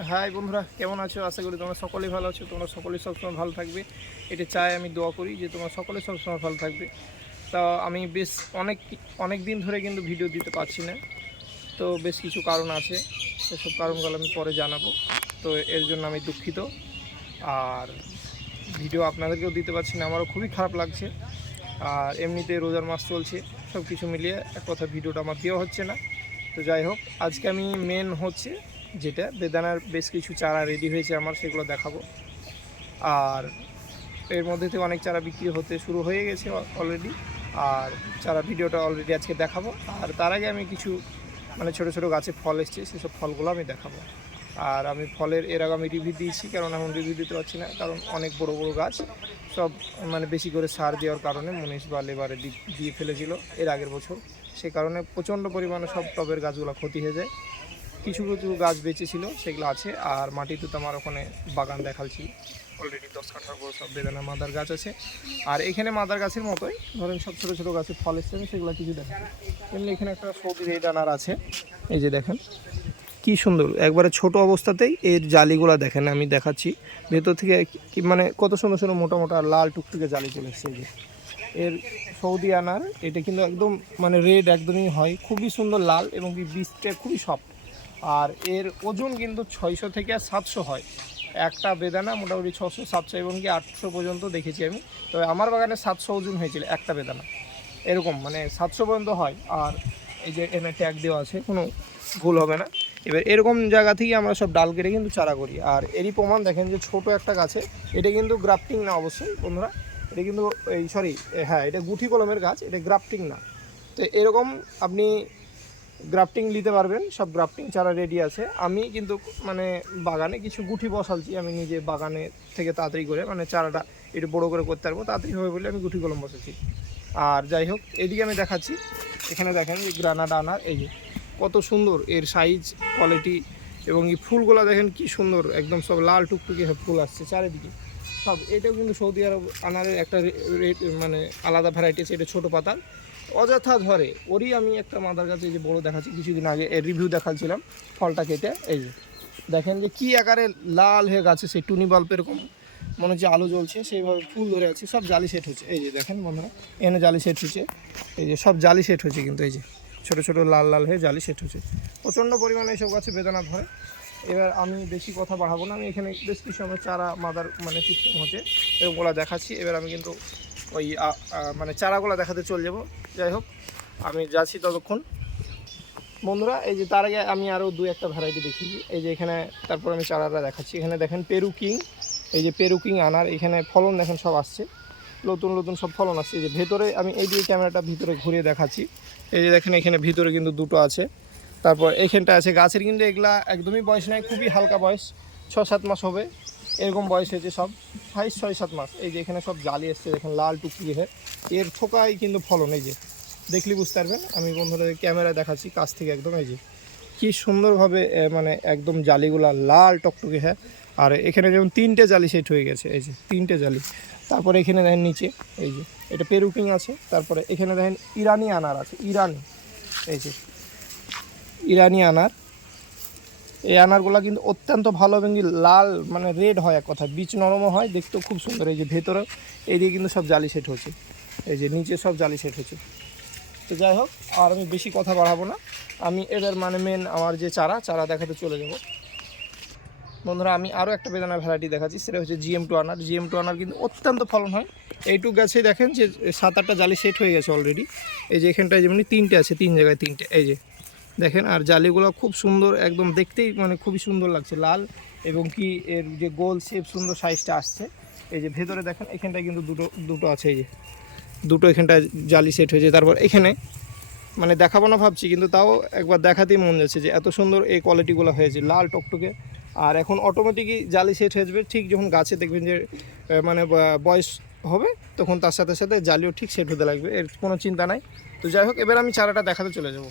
High বন্ধুরা, কেমন আছো? আশা করি তোমরা সকলেই ভালো আছো। তোমরা সকলেই সবসময় ভালো থাকবে। এটা চাই আমি দোয়া করি যে তোমরা সকলে সবসময় ভালো থাকবে। তা আমি বেশ অনেক অনেক দিন ধরে কিন্তু ভিডিও দিতে পারছি না। তো বেশ কিছু কারণ আছে। সেসব কারণগুলো আমি পরে জানাব। তো এর জন্য আমি দুঃখিত। আর ভিডিও আপনাদেরকেও দিতে পারছি না। আমারও খুবই খারাপ লাগছে। আর এমনিতে রোজার মাস চলছে সব কিছু মিলিয়ে এক কথা ভিডিওটা আমার দেওয়া হচ্ছে না। তো যাই হোক, আজকে আমি মেন হচ্ছে যেটা, বেদানার বেশ কিছু চারা রেডি হয়েছে আমার, সেগুলো দেখাবো। আর এর মধ্যে থেকে অনেক চারা বিক্রি হতে শুরু হয়ে গেছে অলরেডি আর চারা ভিডিওটা অলরেডি আজকে দেখাবো। আর তার আগে আমি কিছু মানে ছোট ছোট গাছে ফল এসছে, সেসব ফলগুলো আমি দেখাবো। আর আমি ফলের এর আগে আমি রিভিউ দিয়েছি, কারণ এখন রিভিউ দিতে পারছি না, কারণ অনেক বড় বড় গাছ। সব মানে বেশি করে সার দেওয়ার কারণে মনীষ বা লেবারে দিয়ে ফেলেছিল এর আগের বছর। সে কারণে প্রচণ্ড পরিমাণে সব টবের গাছগুলো ক্ষতি হয়ে যায়। কিছু কিছু গাছ বেঁচে ছিল সেগুলো আছে, আর মাটিতে তো আমার ওখানে বাগান দেখাচ্ছি। অলরেডি দশ কাঠার বড় সব বেদানা মাদার গাছ আছে। আর এখানে মাদার গাছের মতোই, ধরেন সব ছোটো ছোটো গাছে ফল এসছে সেগুলো কিছু দেখেন এমনি এখানে একটা সবজি রেড আনার আছে, এই যে দেখেন। কি সুন্দর, একবারে ছোট অবস্থাতেই এর জালিগুলো দেখেন, আমি দেখাচ্ছি। ভেতর থেকে মানে কত সুন্দর সুন্দর মোটা মোটা লাল টুকটুকে জালি চলে এসছে এই যে। এর সৌদি আনার, এটা কিন্তু একদম মানে রেড একদমই হয়, খুবই সুন্দর লাল এবং বীজটা খুবই সফট। আর এর ওজন কিন্তু ছয়শো থেকে সাতশো হয়। একটা বেদানা মোটামুটি ছশো, সাতশো এবং কি আটশো পর্যন্ত দেখেছি আমি। তবে আমার বাগানে সাতশো ওজন হয়েছিল একটা বেদানা। এরকম মানে সাতশো পর্যন্ত হয় আর এই যে এনে ট্যাগ দেওয়া আছে, কোনো ভুল হবে না। এবার এরকম জায়গা থেকে আমরা সব ডাল কেটে কিন্তু চারা করি। আর এরই প্রমাণ দেখেন যে ছোট একটা গাছে, এটা কিন্তু গ্রাফটিং না অবশ্যই বন্ধুরা, এটা কিন্তু এই সরি হ্যাঁ এটা গুঠি কলমের গাছ, এটা গ্রাফটিং না। তো এরকম আপনি গ্রাফটিং নিতে পারবেন, সব গ্রাফটিং চারা রেডি আছে। আমি কিন্তু মানে বাগানে কিছু গুঠি বসালছি, আমি নিজে বাগানে থেকে তাড়াতাড়ি করে মানে চারাটা একটু বড়ো করে করতে পারব, তাড়াতাড়ি হবে বলে আমি গুঠি কলম বসেছি আর যাই হোক, এদিকে আমি দেখাচ্ছি, এখানে দেখেন এই গ্রানাডা আনার এই যে কত সুন্দর এর সাইজ কোয়ালিটি এবং এই ফুলগুলো দেখেন কি সুন্দর, একদম সব লাল টুকটুকে ফুল আসছে চারিদিকে। সব, এটাও কিন্তু সৌদি আরব আনারের একটা রেট মানে আলাদা ভ্যারাইটি আছে এটা ছোটো পাতার। অযথা ধরে ওরই আমি একটা মাদার গাছে যে বড় দেখাচ্ছি, কিছুদিন আগে এর রিভিউ দেখাচ্ছিলাম ফলটা কেটে, এই যে। দেখেন যে কী আকারে লাল হয়ে গেছে, সেই টুনি বাল্ব এরকম, মনে হচ্ছে আলো জ্বলছে, সেইভাবে ফুল ধরে আছে, সব জালি সেট হচ্ছে। এই যে দেখেন বন্ধুরা, এনে জালি সেট হচ্ছে, এই যে সব জালি সেট হচ্ছে কিন্তু, এই যে। ছোটো ছোটো লাল লাল হয়ে জালি সেট হচ্ছে। প্রচণ্ড পরিমাণে এইসব গাছে বেদনা ধরে। এবার আমি বেশি কথা বাড়াবো না। আমি এখানে বেশ কিছু আমার চারা, মাদার মানে সিস্টেম হচ্ছে এরকমগুলো দেখাচ্ছি। এবার আমি কিন্তু ওই মানে চারাগুলো দেখাতে চলে যাব। যাই হোক, আমি যাচ্ছি ততক্ষণ। বন্ধুরা, এই যে তার আগে আমি আরও দু একটা ভ্যারাইটি দেখিয়েছি এই যে এখানে, তারপর আমি চারাটা দেখাচ্ছি। এখানে দেখেন পেরু কিং, এই যে পেরু কিং আনার। এখানে ফলন দেখেন সব আসছে। নতুন নতুন সব ফলন আসছে। এই যে ভেতরে আমি এই দিয়ে ক্যামেরাটা ভিতরে ঘুরিয়ে দেখাচ্ছি। এই যে দেখেন এখানে ভিতরে কিন্তু দুটো আছে। তারপর এখানটা আছে গাছের কিন্তু এগুলা একদমই বয়স নাই, খুবই হালকা বয়স ছ সাত মাস হবে, এরকম বয়স হয়েছে সব হাইস ছয় সাত মাস, এই যে এখানে সব জালি এসছে, দেখেন লাল টুকরি হয়ে এর থোকাই কিন্তু ফলন, এই যে, দেখলে বুঝতে পারবেন, আমি বন্ধুরা ক্যামেরা দেখাচ্ছি কাছ থেকে একদম, এই যে, কি সুন্দরভাবে মানে একদম জালিগুলা লাল টকটকে হ্যাঁ আর এখানে যেমন তিনটে জালি সেট হয়ে গেছে, এই যে, তিনটে জালি, তারপরে এখানে দেখেন নিচে, এই যে, এটা পেরুকিং আছে, তারপরে এখানে দেখেন ইরানি আনার আছে, ইরানি, এই যে ইরানি আনার। এই আনারগুলো কিন্তু অত্যন্ত ভালো এবং লাল মানে রেড হয় এক কথা বীজ নরমও হয়, দেখতেও খুব সুন্দর। এই যে ভেতরে এইদিকে কিন্তু সব জালি সেট হচ্ছে। এই যে নিচে সব জালি সেট হচ্ছে। তো যাই হোক, আর আমি বেশি কথা বাড়াবো না। আমি এদের মানে মেন আমার যে চারা চারা দেখাতে চলে যাব। বন্ধুরা, আমি আরও একটা বেদানা ভ্যারাইটি দেখাচ্ছি, সেটা হচ্ছে জিএম টু আনার। জিএম টু আনার কিন্তু অত্যন্ত ফলন হয়। এইটুক গাছে দেখেন যে সাত আটটা জালি সেট হয়ে গেছে অলরেডি এই যে এখানটায় যেমনি তিনটে আছে, তিন জায়গায় তিনটে। এই যে দেখেন, আর জালিগুলো খুব সুন্দর, একদম দেখতেই মানে খুবই সুন্দর লাগছে, লাল এবং কি এর যে গোল শেপ সুন্দর সাইজটা আসছে। এই যে ভেতরে দেখেন, এখানটায় কিন্তু দুটো দুটো আছে এই যে। দুটো এখানটায় জালি সেট হয়েছে, তারপর এখানে মানে দেখাবো না ভাবছি, কিন্তু তাও একবার দেখাতেই মন যাচ্ছে যে এত সুন্দর এই কোয়ালিটিগুলো হয়েছে, লাল টকটকে। আর এখন অটোমেটিকই জালি সেট হয়ে যাবে, ঠিক যখন গাছে দেখবেন যে মানে বয়স হবে, তখন তার সাথে সাথে জালিও ঠিক সেট হতে লাগবে, এর কোনো চিন্তা নাই। তো যাই হোক, এবার আমি চারাটা দেখাতে চলে যাব।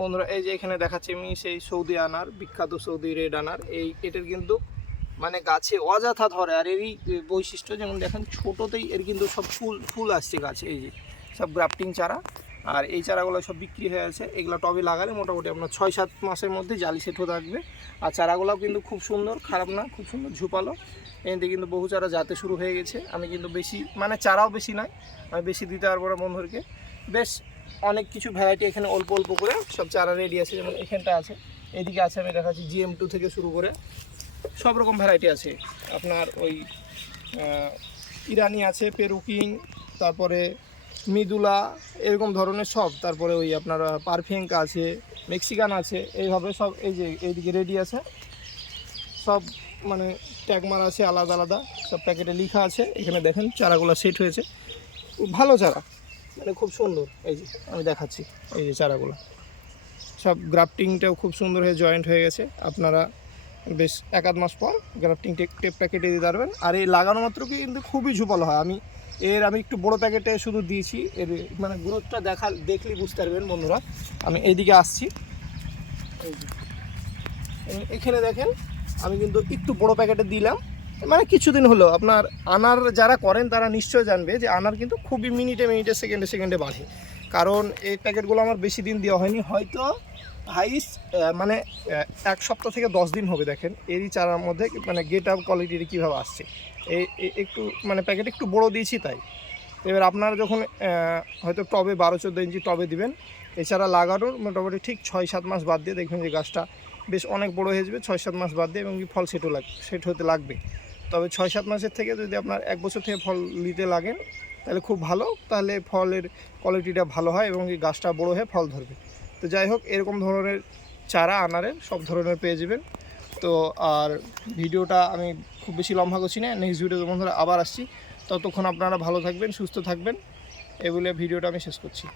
বন্ধুরা, এই যে এখানে দেখাচ্ছি আমি সেই সৌদি আনার, বিখ্যাত সৌদি রেড আনার। এই এটার কিন্তু মানে গাছে অযথা ধরে, আর এরই বৈশিষ্ট্য, যেমন দেখেন ছোটোতেই এর কিন্তু সব ফুল ফুল আসছে গাছে, এই যে সব গ্রাফটিং চারা। আর এই চারাগুলো সব বিক্রি হয়ে আছে, এগুলো টবে লাগালে মোটামুটি আপনার ছয় সাত মাসের মধ্যে জালি সেট থাকবে। আর চারাগুলোও কিন্তু খুব সুন্দর, খারাপ না, খুব সুন্দর ঝুপালো। এতে কিন্তু বহু চারা যাতে শুরু হয়ে গেছে। আমি কিন্তু বেশি মানে চারাও বেশি নয়, আমি বেশি দিতে পারব না বন্ধুদেরকে। বেশ অনেক কিছু ভ্যারাইটি এখানে অল্প অল্প করে সব চারা রেডি আছে, যেমন এখানটা আছে। এদিকে আছে, আমি দেখাচ্ছি জিএম টু থেকে শুরু করে সব রকম ভ্যারাইটি আছে। আপনার ওই ইরানি আছে পেরুকিং তারপরে মিদুলা, এরকম ধরনের সব। তারপরে ওই আপনার পারফিউঙ্ক আছে মেক্সিকান আছে, এইভাবে সব এই যে এইদিকে রেডি আছে। সব মানে ট্যাগ মারা আছে, আলাদা আলাদা। সব প্যাকেটে লিখা আছে। এখানে দেখেন, চারাগুলো সেট হয়েছে। ভালো চারা। মানে খুব সুন্দর, এই যে আমি দেখাচ্ছি, এই যে চারাগুলো। সব গ্রাফটিংটাও খুব সুন্দর হয়ে জয়েন্ট হয়ে গেছে। আপনারা বেশ এক আধ মাস পর গ্রাফটিং টেপ, টেপটা কেটে দিতে পারবেন। আর এই লাগানো মাত্র কি কিন্তু খুবই ঝুপালো হয়। আমি এর, আমি একটু বড় প্যাকেটে শুধু দিয়েছি। এর মানে গ্রোথটা দেখা দেখলেই বুঝতে পারবেন বন্ধুরা। আমি এইদিকে আসছি। এখানে দেখেন, আমি কিন্তু একটু বড় প্যাকেটে দিলাম। মানে কিছুদিন হলো, আপনার আনার যারা করেন তারা নিশ্চয় জানবে যে আনার কিন্তু খুবই মিনিটে মিনিটে, সেকেন্ডে সেকেন্ডে বাড়ে। কারণ এই প্যাকেটগুলো আমার বেশি দিন দেওয়া হয়নি। হয়তো হাইস মানে এক সপ্তাহ থেকে দশ দিন হবে দেখেন। এরই চারার মধ্যে মানে গেট আপ কোয়ালিটির কীভাবে আসছে। এই একটু মানে প্যাকেট একটু বড় দিয়েছি তাই। এবার আপনারা যখন হয়তো টবে বারো চোদ্দ ইঞ্চি টবে দিবেন, এছাড়া লাগানোর মোটামুটি ঠিক ছয় সাত মাস বাদ দিয়ে দেখবেন যে গাছটা বেশ অনেক বড় হয়ে যাবে। ছয় সাত মাস বাদ দিয়ে এবং ফল সেটও লাগ, সেট হতে লাগবে। তবে ছয় সাত মাসের থেকে যদি আপনার এক বছর থেকে ফল নিতে লাগেন, তাহলে খুব ভালো। তাহলে ফলের কোয়ালিটিটা ভালো হয় এবং এই গাছটা বড়ো হয়ে ফল ধরবে। তো যাই হোক, এরকম ধরনের চারা আনারের সব ধরনের পেয়ে যাবেন। তো আর ভিডিওটা আমি খুব বেশি লম্বা করছি না নেক্সট ভিডিও বন্ধুরা আবার আসছি। ততক্ষণ আপনারা ভালো থাকবেন, সুস্থ থাকবেন। এগুলো ভিডিওটা আমি শেষ করছি।